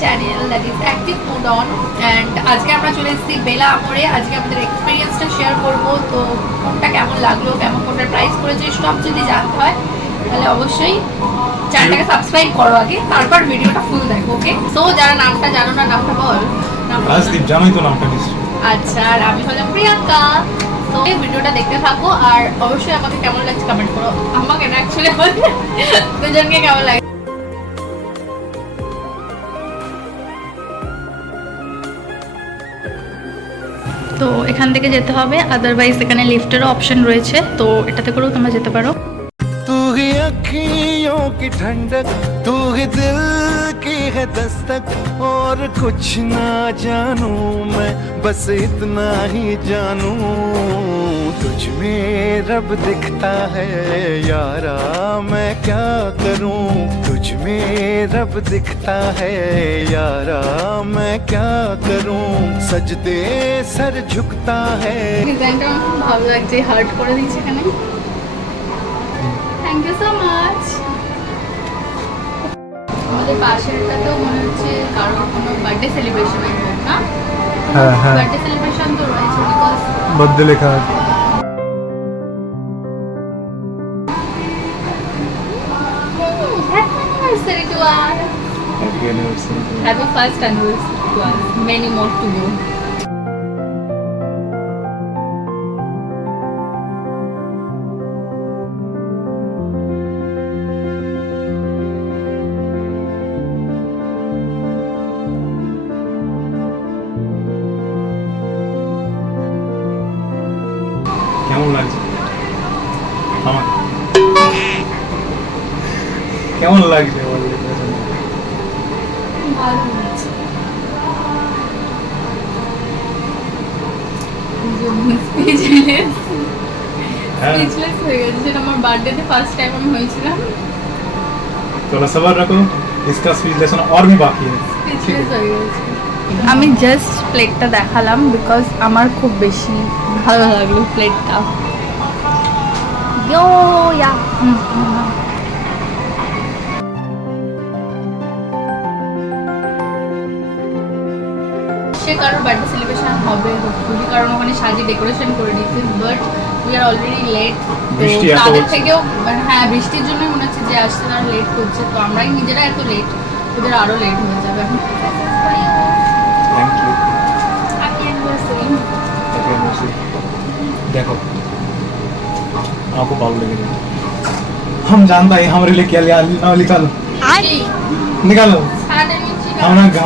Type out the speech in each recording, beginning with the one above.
Channel that is active mood on and আজকে আমরা চলে এসেছি বেলা আমরে। আজকে আমাদের এক্সপিরিয়েন্সটা শেয়ার করব। তো কোনটা কেমন লাগলো, কেমন কোনটার প্রাইস পড়েছে সব যদি জানতে হয় তাহলে অবশ্যই চ্যানেলটাকে সাবস্ক্রাইব করো আগে, তারপর ভিডিওটা ফুল দেখো। ওকে, সো যারা নামটা জানো না নামটা বল। রাজদীপ জানোই তো নামটা নিশ্চয়ই। আচ্ছা, আর আমি হলাম প্রিয়াঙ্কা। তো এই ভিডিওটা দেখতে থাকো আর অবশ্যই আমাকে কেমন লাগছে কমেন্ট করো। আমাকে না, অ্যাকচুয়ালি দুজনকে কেমন লাগে। তো এখান থেকে যেতে হবে, আদারওয়াইজ এখানে লিফটেরও অপশন রয়েছে, তো এটাতে করেও তোমরা যেতে পারো। तू ही अखियों की ठंडक, तू ही दिल की है दस्तक, और कुछ ना जानू मैं, बस इतना ही जानू तुझ में रब दिखता है यारा, मैं क्या करूं तुझ में रब दिखता है यारा, मैं क्या करूं सजदे सर झुकता है। ডিজাইনটা আমার খুব ভালো লাগছে, হার্ট করে দিয়েছে এখানে। Thank you so much. আমাদের পাশেরটাতেও মনে হচ্ছে কারোর কোনো বার্থডে সেলিব্রেশন আছে না? হ্যাঁ হ্যাঁ, বার্থডে সেলিব্রেশন তো রয়েছে, বিকজ বার্থডে লেখা আছে। Happy anniversary to us, happy anniversary. Happy first anniversary to us, many more to go. কেমন লাগছে আমার? কেমন লাগছে বললে? ভালো লাগছে। স্পিচলেস হয়ে গেছে, যেটা আমার বার্থডেতে ফার্স্ট টাইম আমি হয়েছিলাম। थोड़ा सब्र रखो, इसका स्पीच लेसन और भी बाकी है। স্পিচলেস হয়ে গেছে। আমি জাস্ট প্লেটটা দেখালাম বিকজ আমার খুব বেশি ভালো লাগলো প্লেটটা। ইয়ো ইয়া সে কারোর বার্থডে সেলিব্রেশন হবে হোপফুলি, কারণ ওখানে সাজিয়ে ডেকোরেশন করে দিয়েছে, but we are already late. বৃষ্টি তো এত তাদের হচ্ছে। থেকেও মানে হ্যাঁ, বৃষ্টির জন্যই মনে হচ্ছে যে আসতে তারা লেট করছে, তো আমরাই নিজেরা এত লেট, ওদের আরো লেট হয়ে যাবে। Thank you. Happy anniversary. Happy anniversary. देखो आपको बाल लगे जाए, हम जानता है हमारे लिए क्या लिया, निकालो निकालो,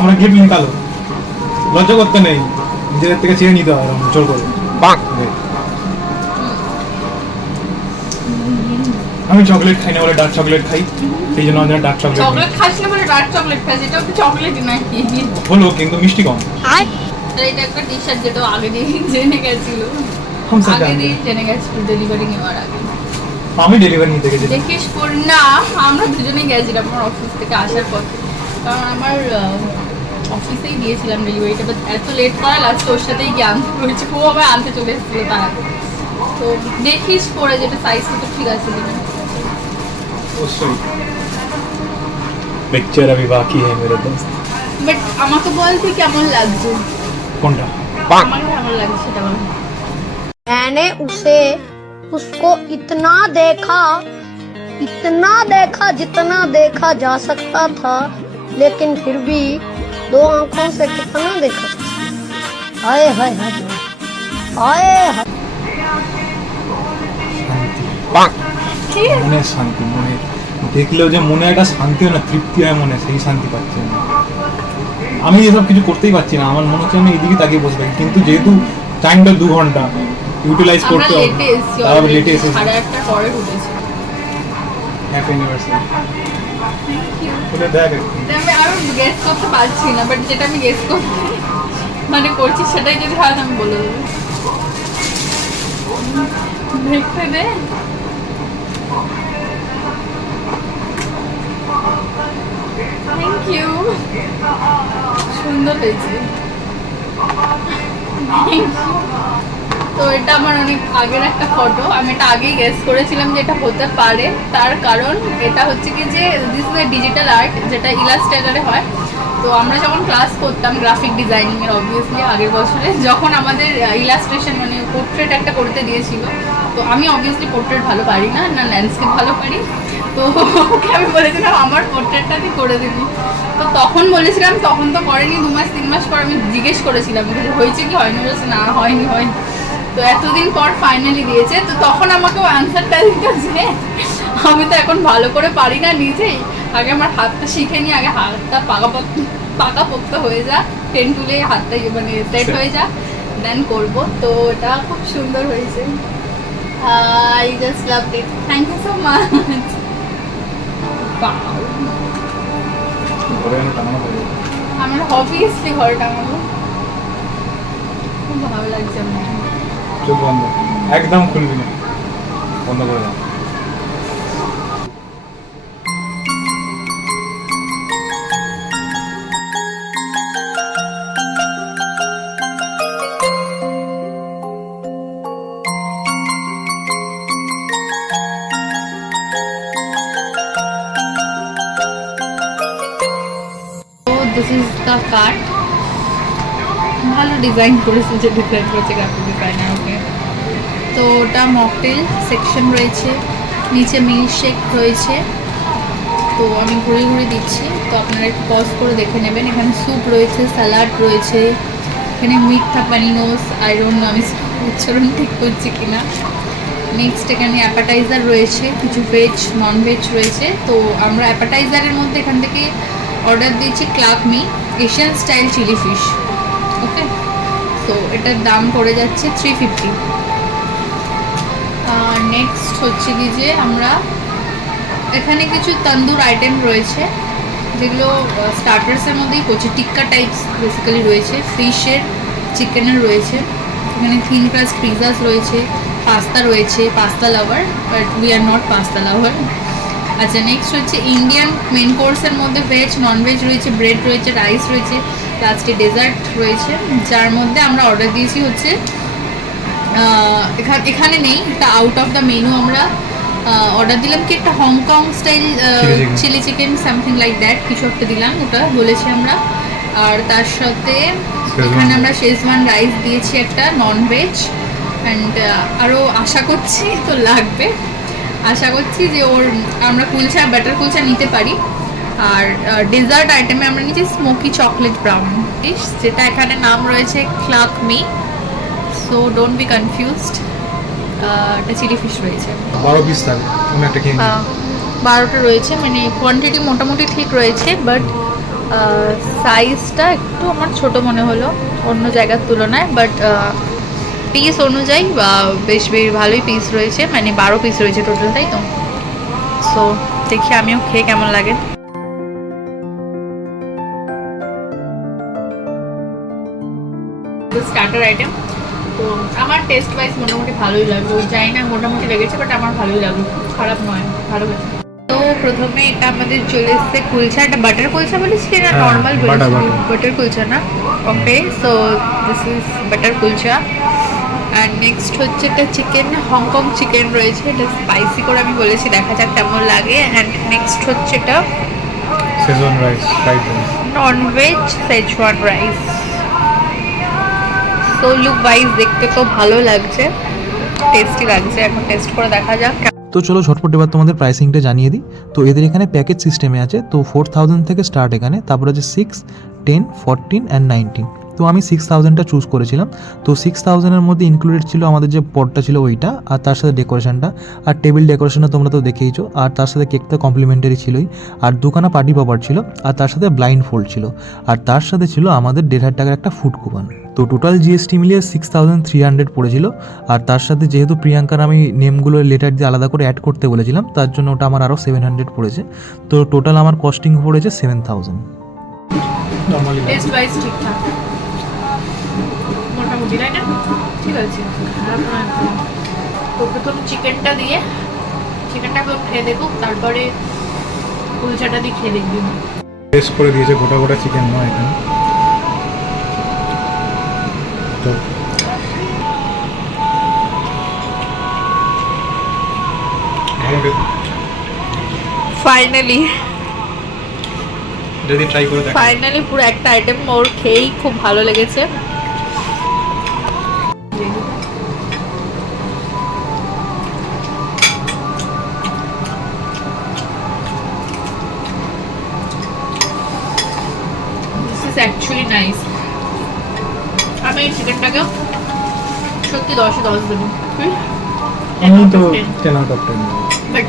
আমরা গিফট নিকালো। লজ্জা করতে নেই, নিজেদের থেকে চেয়ে নিতে হবে জোর করে। আমি চকলেট খাই না বলে ডার্ক চকলেট খাই, সেই জন্য আমরা ডার্ক চকলেট চকলেট খাস না বলে ডার্ক চকলেট খাস, এটা তো চকলেটই নাকি হলো, কিন্তু মিষ্টি কম। এটা একটা টি শার্ট যেটা আগে দিয়ে জেনে গেছিল, हम सब আগে जानते দিয়ে हैं। জেনে গেছিল ডেলিভারি নেওয়ার আগে। আমি ডেলিভারি নিতে গেছি। দেখিস না, আমরা দুজনেই গেছিলাম আমার অফিস থেকে আসার পথে, কারণ আমার অফিসেই দিয়েছিলাম ডেলিভারিটা, বাট এত লেট করা লাস্ট ওর সাথেই গিয়ে আনতে হয়েছে, ও আবার আনতে চলে এসেছিল তার আগে। তো দেখিস পরে যেটা সাইজটা তো ঠিক আছে কিনা। অবশ্যই পিকচার अभी बाकी है मेरे दोस्त। বাট আমাকে বল তুই কেমন লাগছে, কোনটা? আমার কেমন লাগছে সেটা বল। मैंने उसको इतना देखा जितना देखा जा सकता था, लेकिन फिर भी दो आंखों से कितना देखा। हाय हाय हाय हाय हाय। মনে শান্তি, মনে দেখলেও যে মনে একটা শান্তি হয় না, তৃপ্তি হয় মনে, সেই শান্তি পাচ্ছি না। আমি এসব কিছু করতেই পারছি না, আমার মনে হচ্ছে আমি এইদিকে তাকিয়ে বসে থাকি, কিন্তু যেহেতু টাইমটা 2 ঘন্টা ইউটিলাইজ আমরা করতে হবে। লেটে এসেছি, তারপর লেটে এসেছি। 8:30 পরে উঠেছি। Happy anniversary. ওটা দেখ একটু। এটা আমি আরো গেস করতে পারছি না, বাট যেটা আমি গেস করতে মানে করছি সেটাই যদি হয় আমি বলে দেবো। দেখতে দে। থ্যাংক ইউ, সুন্দর হয়েছে। তো এটা আমার অনেক আগের একটা ফটো, আমি এটা আগেই গেস করেছিলাম যে এটা হতে পারে, তার কারণ এটা হচ্ছে কি যে দিস ইজ ডিজিটাল আর্ট, যেটা ইলাস্ট্রেটরে হয়। তো আমরা যখন ক্লাস করতাম গ্রাফিক ডিজাইনিংয়ের, অবভিয়াসলি আগের বছরে যখন আমাদের ইলাস্ট্রেশন মানে পোর্ট্রেট একটা করতে দিয়েছিল, তো আমি অবভিয়াসলি পোর্ট্রেট ভালো পারি না, না ল্যান্ডস্কেপ ভালো পারি, তো ওকে আমি বলেছিলাম আমার পোর্ট্রেটটা তুই করে দিবি। তো তখন বলেছিলাম, তখন তো করেনি, 2 মাস 3 মাস পর আমি জিজ্ঞেস করেছিলাম ওকে যে হয়েছে কি হয়নি, বলেছে না হয়নি। তো এতদিন পর ফাইনালি দিয়েছে। তো তখন আমাকে আনসারটা দিতে যে আমি তো এখন ভালো করে পারি না নিজেই, আগে আমার হাতটা শিখে নি, আগে হাতটা পাকাপোক্ত হয়ে যা, পেন তুলে হাতটা মানে সেট হয়ে যা, দেন করবো। তো এটা খুব সুন্দর হয়েছে। I just love it, thank you so much. আমার অবভিয়াসলি ঘরে টাঙাবো, খুব ভালো লাগছে আমার। চোখ বন্ধ, একদম খুলবি না, বন্ধ করে দাও। This is the card. ভালো ডিজাইন করেছে, যে ডিজাইন করেছে গ্রাফিক ডিজাইনার ওকে। তো ওটা মকটেল সেকশন রয়েছে, নিচে মিল্ক শেক রয়েছে। তো আমি ঘুরে ঘুরে দিচ্ছি, তো আপনারা একটু পজ করে দেখে নেবেন। এখানে স্যুপ রয়েছে, স্যালাড রয়েছে, এখানে মিঠা পানিনোস, আই ডোন্ট নো আমি উচ্চারণ ঠিক করছি কিনা। নেক্সট এখানে অ্যাপাটাইজার রয়েছে, কিছু ভেজ নন ভেজ রয়েছে। তো আমরা অ্যাপাটাইজারের মধ্যে এখান থেকে অর্ডার দিয়েছি ক্লাক মি Asian style chili fish, okay. তো এটার দাম পড়ে যাচ্ছে 350। নেক্সট হচ্ছে কি যে আমরা এখানে কিছু তন্দুর আইটেম রয়েছে, যেগুলো স্টার্টার্সের মধ্যেই পড়ছে, টিক্কা টাইপস বেসিক্যালি রয়েছে, ফিশের, চিকেনের রয়েছে। এখানে থিন ক্রাস্ট পিজাস রয়েছে, পাস্তা রয়েছে, pasta lover, but we are not pasta lover. আচ্ছা, নেক্সট হচ্ছে ইন্ডিয়ান মেন কোর্সের মধ্যে ভেজ নন ভেজ রয়েছে, ব্রেড রয়েছে, রাইস রয়েছে, লাস্টে ডেজার্ট রয়েছে, যার মধ্যে আমরা অর্ডার দিয়েছি হচ্ছে এখানে নেই, এটা আউট অফ দ্য মেনু। আমরা অর্ডার দিলাম কি একটা Hong Kong style chilli chicken something like that, কিছু একটা দিলাম, ওটা বলেছি আমরা। আর তার সাথে এখানে আমরা শেজওয়ান রাইস দিয়েছি একটা নন ভেজ, অ্যান্ড আরও আশা করছি তো লাগবে, আশা করছি যে আমরা কুলচা বাটার কুলচা নিতে পারি। আর ডেজার্ট আইটেমে আমরা নিয়েছি স্মোকি চকলেট ব্রাউন ডিশ, যেটা এখানে নাম রয়েছে Kluck me, so don't be confused. এটা চিলি ফিশ রয়েছে, 12 পিস থাকবে, আমি একটা কিনে 12টা রয়েছে, মানে কোয়ান্টিটি মোটামুটি ঠিক রয়েছে, বাট সাইজটা একটু আমার ছোট মনে হলো অন্য জায়গার তুলনায়, বাট পিস অনুযায়ী বেশ ভালোই পিস রয়েছে, মানে 12 পিস রয়েছে টোটাল, তাই তো। সো দেখি আমিও খেয়ে কেমন লাগে। স্টার্টার আইটেম তো আমার টেস্ট ওয়াইজ মোটামুটি ভালোই লাগলো, জানি না মোটামুটি লেগেছে, বাট আমার ভালোই লাগলো, খারাপ নয়, ভালো হয়েছে। তো প্রথমে এটা আমাদের চলে এসছে কুলচা, এটা বাটার কুলচা বলেছি না নর্মাল বলেছি? বাটার কুলচা না, okay. So this is butter kulcha. And next হচ্ছে একটা চিকেন, হংকং চিকেন রয়েছে, এটা স্পাইসি করে আমি বলেছি, দেখা যাক কেমন লাগে। অ্যান্ড নেক্সট হচ্ছে এটা schezwan rice, fried rice, non veg Schezwan rice. তো লুক ওয়াইজ দেখতে তো ভালো লাগছে, টেস্টি লাগছে, এখন টেস্ট করে দেখা যাক। তো চলো ঝটপট এবার তোমাদের প্রাইসিংটা জানিয়ে দিই। তো এদের এখানে প্যাকেজ সিস্টেমে আছে, তো 4000 থেকে স্টার্ট এখানে, তারপর আছে 6, 10, 14 অ্যান্ড 19। তো আমি 6000টা চুজ করেছিলাম। তো 6000-এর মধ্যে ইনক্লুডেড ছিল আমাদের যে পটটা ছিল ওইটা, আর তার সাথে ডেকোরেশনটা, আর টেবিল ডেকোরেশনটা তোমরা তো দেখেইছো, আর তার সাথে কেকটা কমপ্লিমেন্টারি ছিলই, আর দুখানা পার্টি পপার ছিল, আর তার সাথে ব্লাইন্ড ফোল্ড ছিল, আর তার সাথে ছিল আমাদের 1500 টাকার একটা ফুড কুপন। তো টোটাল জিএসটি মিলিয়ে 6300 পড়েছিল। আর তার সাথে যেহেতু প্রিয়াঙ্কার আমি নেমগুলো লেটার দিয়ে আলাদা করে অ্যাড করতে বলেছিলাম, তার জন্য ওটা আমার আরও 700 পড়েছে। তো টোটাল আমার কস্টিং পড়েছে 7000। নরমালি টেস্ট ওয়াইজ ঠিকঠাক মোটামুটি, তাই না? ঠিক আছে, খারাপ নয়। তো প্রথম চিকেনটা দিয়ে, চিকেনটা খেয়ে দেখুক, তারপরে কুলচাটা দিয়ে খেয়ে দেখবি। টেস্ট করে দিয়েছে, গোটা গোটা চিকেন নয় এখানে। তো ফাইনালি যদি ট্রাই করে দেখ। ফাইনালি পুরো একটা আইটেম ওর খেয়েই খুব ভালো লেগেছে। This is actually nice. আমি এই চিকেনটাকে সত্যি 10-10 দেবো। আমি তো 10 আউট অফ 10 But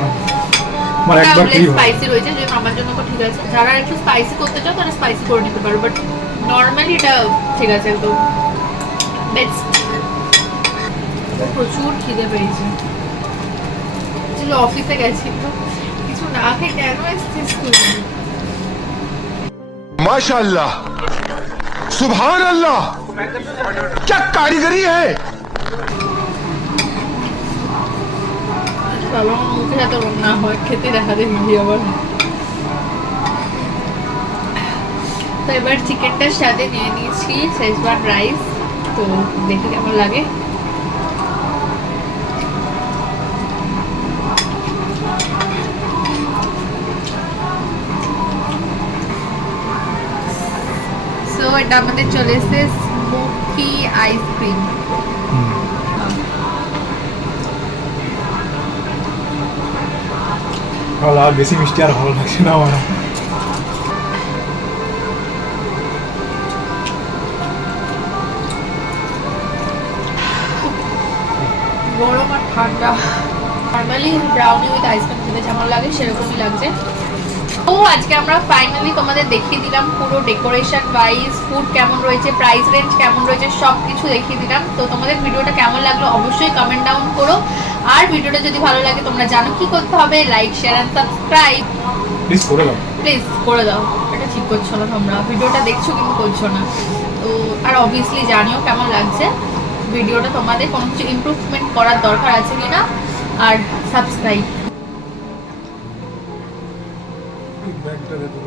আমার একবার কি স্পাইসি রয়েছে, যে আমার জন্য তো ঠিক আছে। যারা একটু স্পাইসি করতে চাও তারা স্পাইসি করে নিতে পারো, বাট নর্মালি এটা ঠিক আছে একদম বেস্ট। প্রচুর খিদে পেয়েছে, ছিল অফিসে গেছি তো কিছু না খেয়ে কেন এসেছিস তুই? माशाल्लाह, सुभान अल्लाह, क्या कारीगरी है। চলো মুখে এত না হয় খেতে দেখা দেখবি আবার। তো এবার চিকেনটার সাথে নিয়ে নিয়েছি শেজওয়ান রাইস, তো দেখি কেমন লাগে। সো এটা আমাদের চলে এসেছে স্মোকি আইসক্রিম। ভালো, আর বেশি মিষ্টি আর ভালো লাগছে না আমার। গরম আর ঠান্ডা। নর্মালি ব্রাউনি উইথ আইসক্রিম খেতে যেমন লাগে সেরকমই লাগছে। তো আজকে আমরা ফাইনালি তোমাদের দেখিয়ে দিলাম পুরো ডেকোরেশন ওয়াইজ, ফুড কেমন রয়েছে, প্রাইস রেঞ্জ কেমন রয়েছে, সব কিছু দেখিয়ে দিলাম। তো তোমাদের ভিডিওটা কেমন লাগলো অবশ্যই কমেন্ট ডাউন করো। আর ভিডিওটা যদি ভালো লাগে তোমরা জানো কি করতে হবে, like share and subscribe please করে দাও, প্লিজ করে দাও। এটা ঠিক করছো না, তোমরা ভিডিওটা দেখছো কিন্তু করছো না। তো আর অবভিয়াসলি জানিও কেমন লাগছে ভিডিওটা, তোমাদের কোনো কিছু ইমপ্রুভমেন্ট করার দরকার আছে কিনা, আর সাবস্ক্রাইব। ব্যাগটা দে তো।